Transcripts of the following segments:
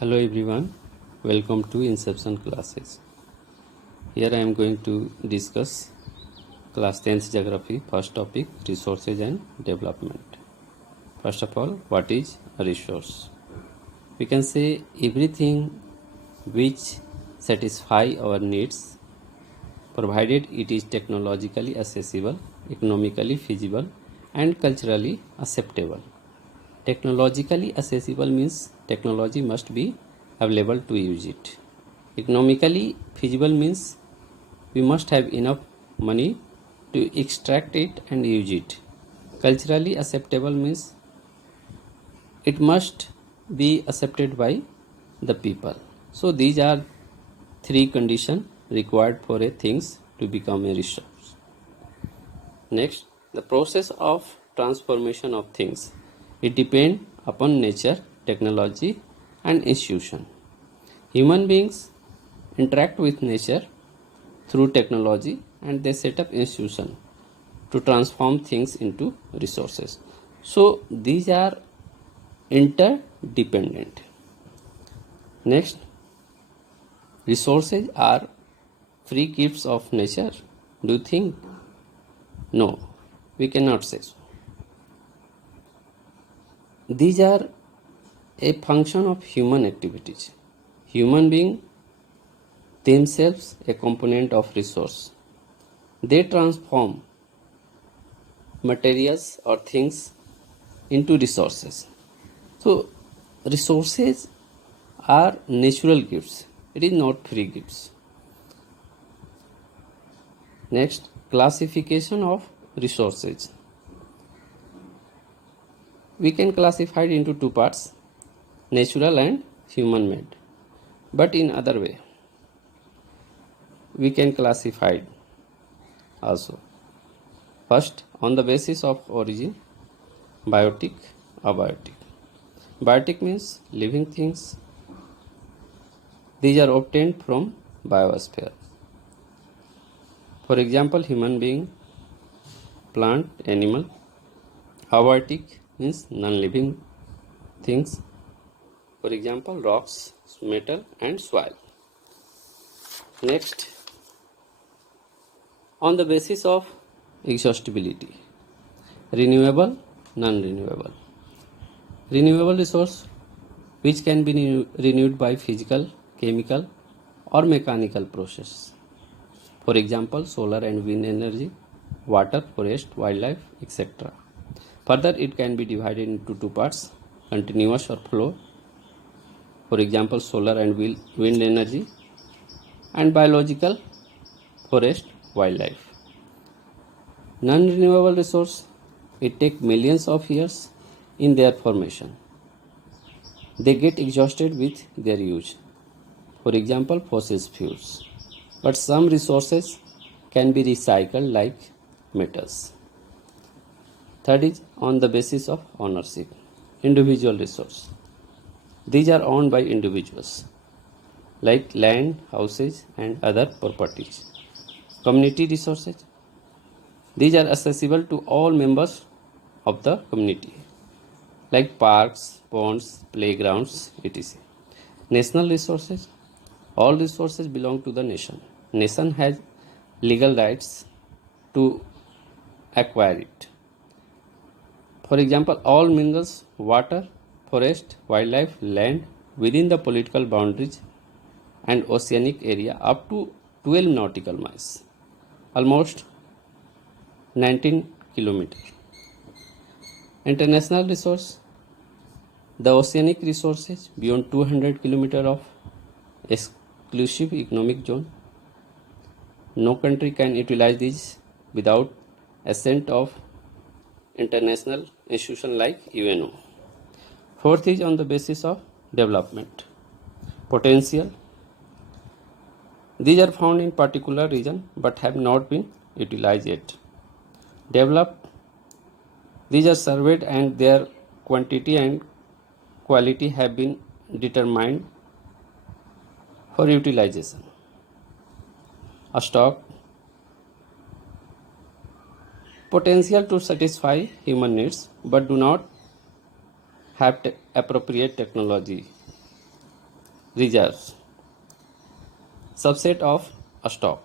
Hello everyone, welcome to Inception classes. Here I am going to discuss class 10th geography, first topic resources and development. First of all, what is a resource? We can say everything which satisfy our needs provided it is technologically accessible, economically feasible and culturally acceptable. Technologically accessible means technology must be available to use it. Economically feasible means we must have enough money to extract it and use it. Culturally acceptable means it must be accepted by the people. So these are three conditions required for a things to become a resource. Next, the process of transformation of things. It depends upon nature, technology and institution. Human beings interact with nature through technology and they set up institution to transform things into resources. So these are interdependent. Next, resources are free gifts of nature. Do you think? No, we cannot say so. These are a function of human activities. Human beings themselves a component of resource. They transform materials or things into resources. So resources are natural gifts. It is not free gifts. Next, classification of resources. We can classify it into two parts, natural and human made. But in other way, we can classify it also. First, on the basis of origin, biotic, abiotic. Biotic means living things. These are obtained from biosphere. For example, human being, plant, animal. Abiotic means non-living things. For example, rocks, metal and soil. Next, on the basis of exhaustibility, renewable, non-renewable. Renewable resource which can be renewed by physical, chemical or mechanical process. For example, solar and wind energy, water, forest, wildlife, etc. Further, it can be divided into two parts, continuous or flow. For example, solar and wind energy, and biological, forest, wildlife. Non-renewable resource, it takes millions of years in their formation. They get exhausted with their use. For example, fossil fuels. But some resources can be recycled like metals. Third is on the basis of ownership, individual resource. These are owned by individuals like land, houses and other properties. Community resources. These are accessible to all members of the community like parks, ponds, playgrounds, etc. National resources. All resources belong to the nation. Nation has legal rights to acquire it. For example, all minerals, water, forest, wildlife, land within the political boundaries and oceanic area up to 12 nautical miles, almost 19 kilometers. International resource, the oceanic resources beyond 200 kilometers of exclusive economic zone. No country can utilize these without assent of international institution like UNO. Fourth is on the basis of development. Potential. These are found in particular region but have not been utilized yet. Develop. These are surveyed and their quantity and quality have been determined for utilization. A stock. Potential to satisfy human needs but do not have appropriate technology. reserves, subset of a stock.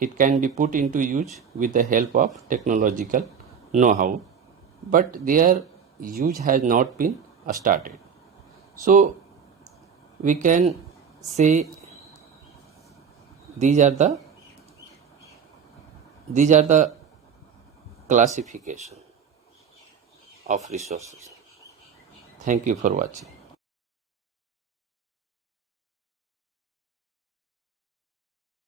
It can be put into use with the help of technological know-how, but their use has not been started. So we can say these are the classification of resources. Thank you for watching.